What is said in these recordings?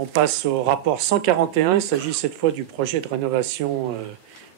On passe au rapport 141. Il s'agit cette fois du projet de rénovation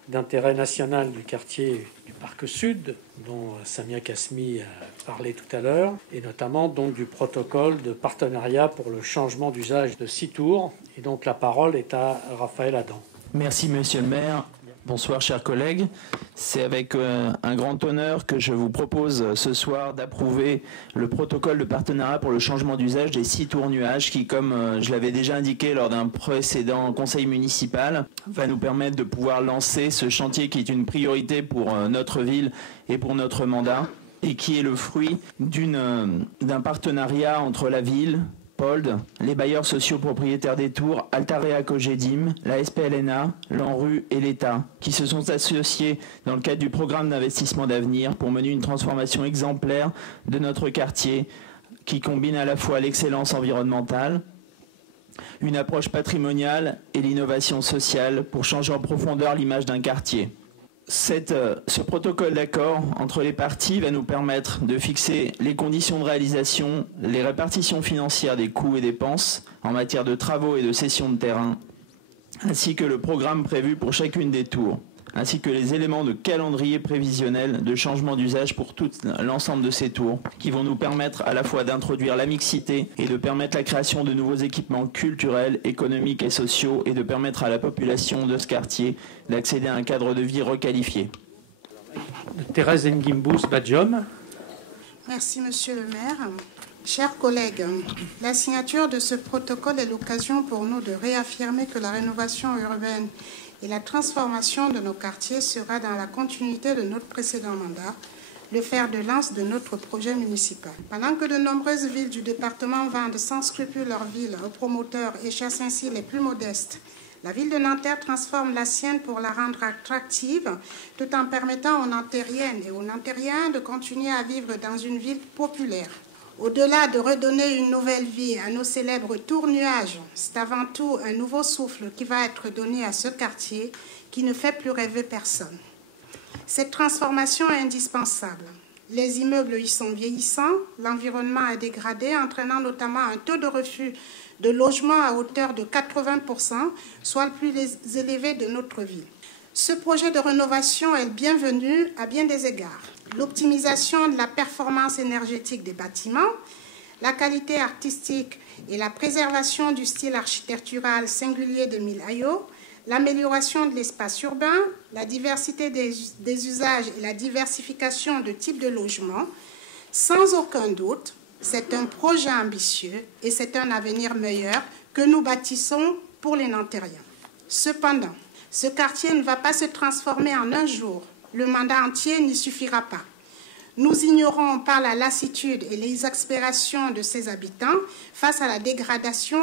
d'intérêt national du quartier du Parc Sud, dont Samia Kasmi a parlé tout à l'heure, et notamment donc du protocole de partenariat pour le changement d'usage de 6 tours. Et donc la parole est à Raphaël Adam. Merci Monsieur le maire. Bonsoir chers collègues. C'est avec un grand honneur que je vous propose ce soir d'approuver le protocole de partenariat pour le changement d'usage des 6 tours nuages qui, comme je l'avais déjà indiqué lors d'un précédent conseil municipal, va nous permettre de pouvoir lancer ce chantier qui est une priorité pour notre ville et pour notre mandat et qui est le fruit d'un partenariat entre la ville, POLD, les bailleurs sociaux propriétaires des tours, Altarea Cogedim, la SPLNA, l'ANRU et l'État, qui se sont associés dans le cadre du programme d'investissement d'avenir pour mener une transformation exemplaire de notre quartier qui combine à la fois l'excellence environnementale, une approche patrimoniale et l'innovation sociale pour changer en profondeur l'image d'un quartier. Ce protocole d'accord entre les parties va nous permettre de fixer les conditions de réalisation, les répartitions financières des coûts et dépenses en matière de travaux et de cession de terrain, ainsi que le programme prévu pour chacune des tours, ainsi que les éléments de calendrier prévisionnel de changement d'usage pour tout l'ensemble de ces tours, qui vont nous permettre à la fois d'introduire la mixité et de permettre la création de nouveaux équipements culturels, économiques et sociaux, et de permettre à la population de ce quartier d'accéder à un cadre de vie requalifié. Thérèse Nguimbous-Badjom. Merci Monsieur le maire. Chers collègues, la signature de ce protocole est l'occasion pour nous de réaffirmer que la rénovation urbaine et la transformation de nos quartiers sera dans la continuité de notre précédent mandat, le fer de lance de notre projet municipal. Pendant que de nombreuses villes du département vendent sans scrupule leurs villes aux promoteurs et chassent ainsi les plus modestes, la ville de Nanterre transforme la sienne pour la rendre attractive, tout en permettant aux Nantériennes et aux Nantériens de continuer à vivre dans une ville populaire. Au-delà de redonner une nouvelle vie à nos célèbres tours nuages, c'est avant tout un nouveau souffle qui va être donné à ce quartier qui ne fait plus rêver personne. Cette transformation est indispensable. Les immeubles y sont vieillissants, l'environnement est dégradé, entraînant notamment un taux de refus de logement à hauteur de 80%, soit le plus élevé de notre ville. Ce projet de rénovation est bienvenu à bien des égards. L'optimisation de la performance énergétique des bâtiments, la qualité artistique et la préservation du style architectural singulier de Milayo, l'amélioration de l'espace urbain, la diversité des usages et la diversification de types de logements, sans aucun doute, c'est un projet ambitieux et c'est un avenir meilleur que nous bâtissons pour les Nantériens. Cependant, ce quartier ne va pas se transformer en un jour. Le mandat entier n'y suffira pas. Nous ignorons par la lassitude et l'exaspération de ses habitants face à la dégradation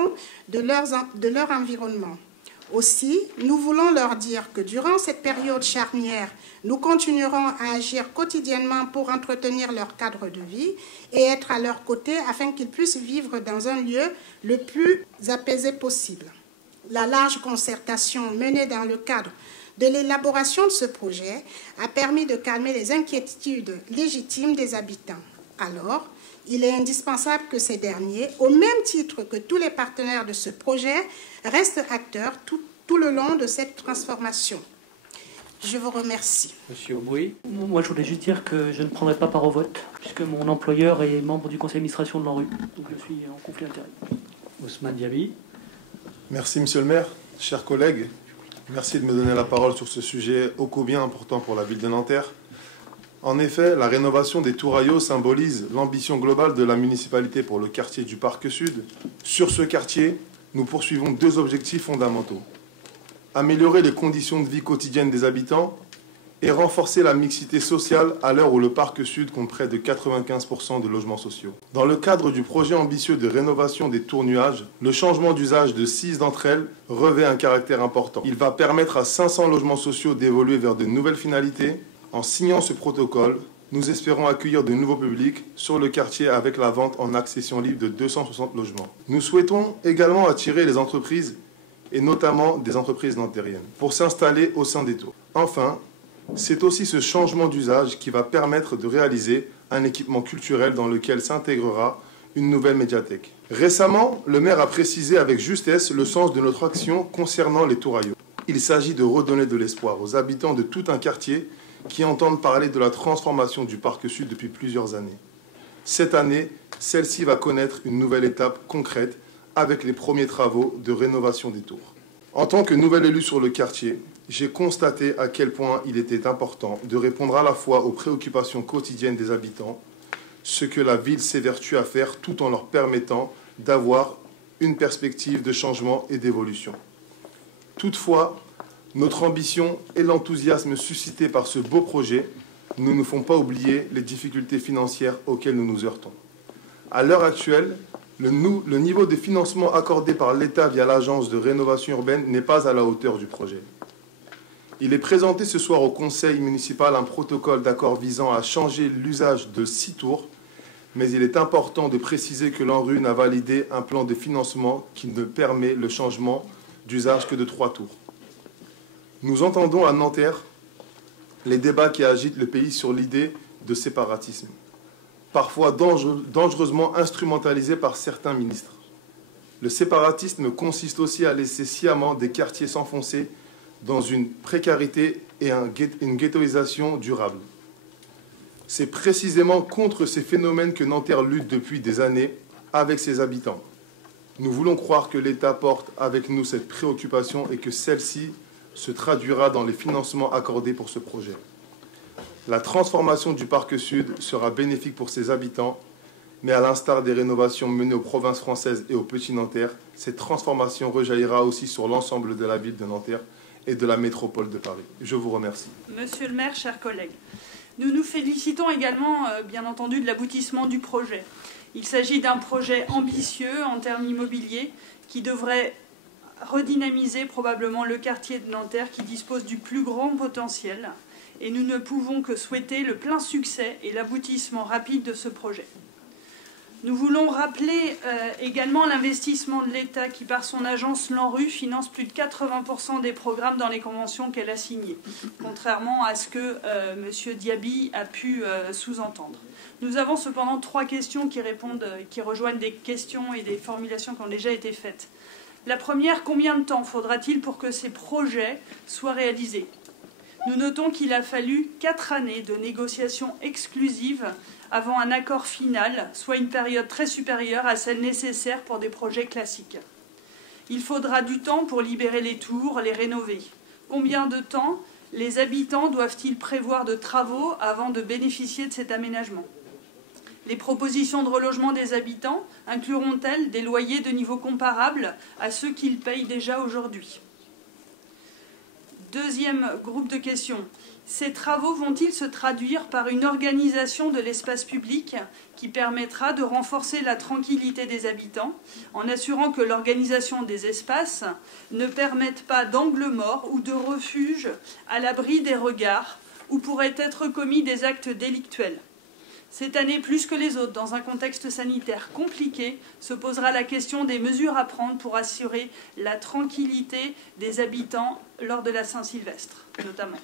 de leur environnement. Aussi, nous voulons leur dire que durant cette période charnière, nous continuerons à agir quotidiennement pour entretenir leur cadre de vie et être à leur côté afin qu'ils puissent vivre dans un lieu le plus apaisé possible. La large concertation menée dans le cadre de l'élaboration de ce projet a permis de calmer les inquiétudes légitimes des habitants. Alors, il est indispensable que ces derniers, au même titre que tous les partenaires de ce projet, restent acteurs tout le long de cette transformation. Je vous remercie. Monsieur Aubry. Moi, je voulais juste dire que je ne prendrai pas part au vote, puisque mon employeur est membre du conseil d'administration de l'ANRU. Donc je suis en conflit d'intérêts. Ousmane Diaby. Merci, monsieur le maire. Chers collègues, merci de me donner la parole sur ce sujet ô combien important pour la ville de Nanterre. En effet, la rénovation des Touraillots symbolise l'ambition globale de la municipalité pour le quartier du Parc Sud. Sur ce quartier, nous poursuivons 2 objectifs fondamentaux. Améliorer les conditions de vie quotidiennes des habitants et renforcer la mixité sociale à l'heure où le Parc Sud compte près de 95% de logements sociaux. Dans le cadre du projet ambitieux de rénovation des tours nuages, le changement d'usage de 6 d'entre elles revêt un caractère important. Il va permettre à 500 logements sociaux d'évoluer vers de nouvelles finalités. En signant ce protocole, nous espérons accueillir de nouveaux publics sur le quartier avec la vente en accession libre de 260 logements. Nous souhaitons également attirer les entreprises, et notamment des entreprises nantériennes, pour s'installer au sein des tours. Enfin, c'est aussi ce changement d'usage qui va permettre de réaliser un équipement culturel dans lequel s'intégrera une nouvelle médiathèque. Récemment, le maire a précisé avec justesse le sens de notre action concernant les Tourailleaux. Il s'agit de redonner de l'espoir aux habitants de tout un quartier qui entendent parler de la transformation du Parc Sud depuis plusieurs années. Cette année, celle-ci va connaître une nouvelle étape concrète avec les premiers travaux de rénovation des tours. En tant que nouvel élu sur le quartier, j'ai constaté à quel point il était important de répondre à la fois aux préoccupations quotidiennes des habitants, ce que la ville s'évertue à faire tout en leur permettant d'avoir une perspective de changement et d'évolution. Toutefois, notre ambition et l'enthousiasme suscités par ce beau projet ne nous font pas oublier les difficultés financières auxquelles nous nous heurtons. À l'heure actuelle, le niveau de financement accordé par l'État via l'Agence de rénovation urbaine n'est pas à la hauteur du projet. Il est présenté ce soir au Conseil municipal un protocole d'accord visant à changer l'usage de 6 tours, mais il est important de préciser que l'ANRU n'a validé un plan de financement qui ne permet le changement d'usage que de 3 tours. Nous entendons à Nanterre les débats qui agitent le pays sur l'idée de séparatisme, parfois dangereusement instrumentalisé par certains ministres. Le séparatisme consiste aussi à laisser sciemment des quartiers s'enfoncer dans une précarité et une ghettoisation durable. C'est précisément contre ces phénomènes que Nanterre lutte depuis des années avec ses habitants. Nous voulons croire que l'État porte avec nous cette préoccupation et que celle-ci se traduira dans les financements accordés pour ce projet. La transformation du Parc Sud sera bénéfique pour ses habitants, mais à l'instar des rénovations menées aux provinces françaises et au Petit Nanterre, cette transformation rejaillira aussi sur l'ensemble de la ville de Nanterre et de la métropole de Paris. Je vous remercie. Monsieur le maire, chers collègues, nous nous félicitons également, bien entendu, de l'aboutissement du projet. Il s'agit d'un projet ambitieux en termes immobiliers qui devrait redynamiser probablement le quartier de Nanterre qui dispose du plus grand potentiel. Et nous ne pouvons que souhaiter le plein succès et l'aboutissement rapide de ce projet. Nous voulons rappeler également l'investissement de l'État qui, par son agence l'ANRU, finance plus de 80% des programmes dans les conventions qu'elle a signées, contrairement à ce que M. Diaby a pu sous-entendre. Nous avons cependant 3 questions qui rejoignent des questions et des formulations qui ont déjà été faites. La première, combien de temps faudra-t-il pour que ces projets soient réalisés ? Nous notons qu'il a fallu 4 années de négociations exclusives avant un accord final, soit une période très supérieure à celle nécessaire pour des projets classiques. Il faudra du temps pour libérer les tours, les rénover. Combien de temps les habitants doivent-ils prévoir de travaux avant de bénéficier de cet aménagement ? Les propositions de relogement des habitants incluront-elles des loyers de niveau comparable à ceux qu'ils payent déjà aujourd'hui ? Deuxième groupe de questions. Ces travaux vont-ils se traduire par une organisation de l'espace public qui permettra de renforcer la tranquillité des habitants en assurant que l'organisation des espaces ne permette pas d'angle mort ou de refuge à l'abri des regards où pourraient être commis des actes délictuels ? Cette année, plus que les autres, dans un contexte sanitaire compliqué, se posera la question des mesures à prendre pour assurer la tranquillité des habitants lors de la Saint-Sylvestre, notamment.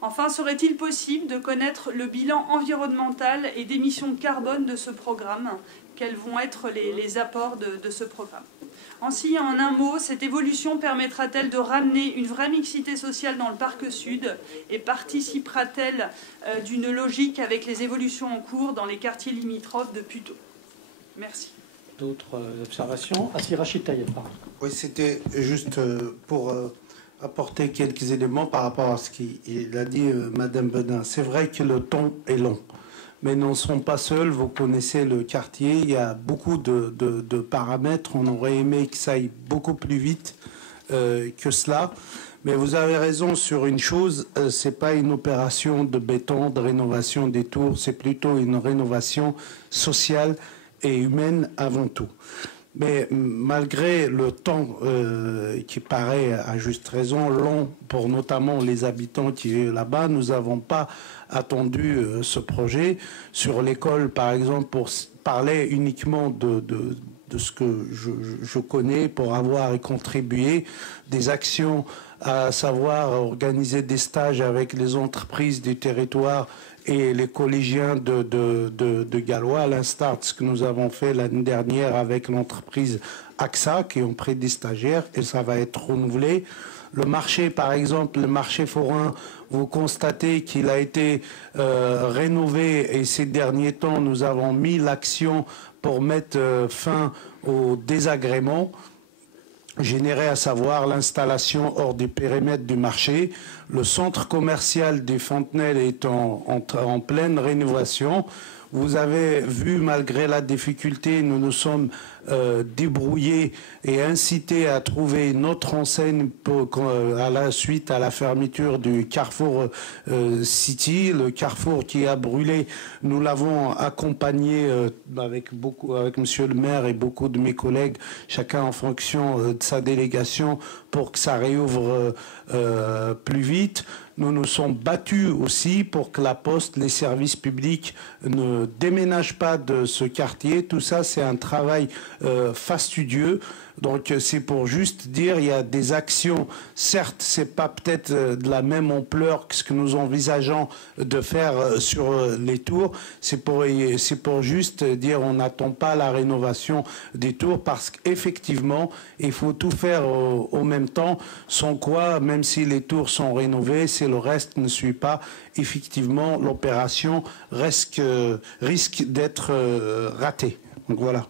Enfin, serait-il possible de connaître le bilan environnemental et d'émissions de carbone de ce programme ? Quels vont être les apports de ce programme ? Ainsi, en un mot, cette évolution permettra-t-elle de ramener une vraie mixité sociale dans le Parc Sud et participera-t-elle d'une logique avec les évolutions en cours dans les quartiers limitrophes de Puteaux ? Merci. D'autres observations ? Rachid Taïeb, pardon. Oui, c'était juste pour apporter quelques éléments par rapport à ce qu'il a dit Madame Bedin. C'est vrai que le temps est long. Mais nous ne sommes pas seuls, vous connaissez le quartier, il y a beaucoup de paramètres, on aurait aimé que ça aille beaucoup plus vite que cela. Mais vous avez raison sur une chose, c'est pas une opération de béton, de rénovation des tours, c'est plutôt une rénovation sociale et humaine avant tout. Mais malgré le temps qui paraît à juste raison long pour notamment les habitants qui vivent là-bas, nous n'avons pas attendu ce projet. Sur l'école, par exemple, pour parler uniquement de ce que je connais, pour avoir et contribué des actions, à savoir organiser des stages avec les entreprises du territoire et les collégiens de Gallois, à l'instar de ce que nous avons fait l'année dernière avec l'entreprise AXA, qui ont pris des stagiaires, et ça va être renouvelé. Le marché, par exemple, le marché forain, vous constatez qu'il a été rénové, et ces derniers temps, nous avons mis l'action pour mettre fin au désagrément généré, à savoir l'installation hors du périmètre du marché. Le centre commercial des Fontenelles est en pleine rénovation. Vous avez vu, malgré la difficulté, nous nous sommes débrouillés et incités à trouver une autre enseigne à la suite à la fermeture du Carrefour City. Le Carrefour qui a brûlé, nous l'avons accompagné avec monsieur le maire et beaucoup de mes collègues, chacun en fonction de sa délégation, pour que ça réouvre plus vite. Nous nous sommes battus aussi pour que la Poste, les services publics ne déménagent pas de ce quartier. Tout ça, c'est un travail fastidieux. Donc c'est pour juste dire, il y a des actions, certes c'est pas peut-être de la même ampleur que ce que nous envisageons de faire sur les tours, c'est pour juste dire on n'attend pas la rénovation des tours, parce qu'effectivement il faut tout faire au même temps, sans quoi, même si les tours sont rénovées, si le reste ne suit pas, effectivement l'opération risque d'être ratée. Donc voilà.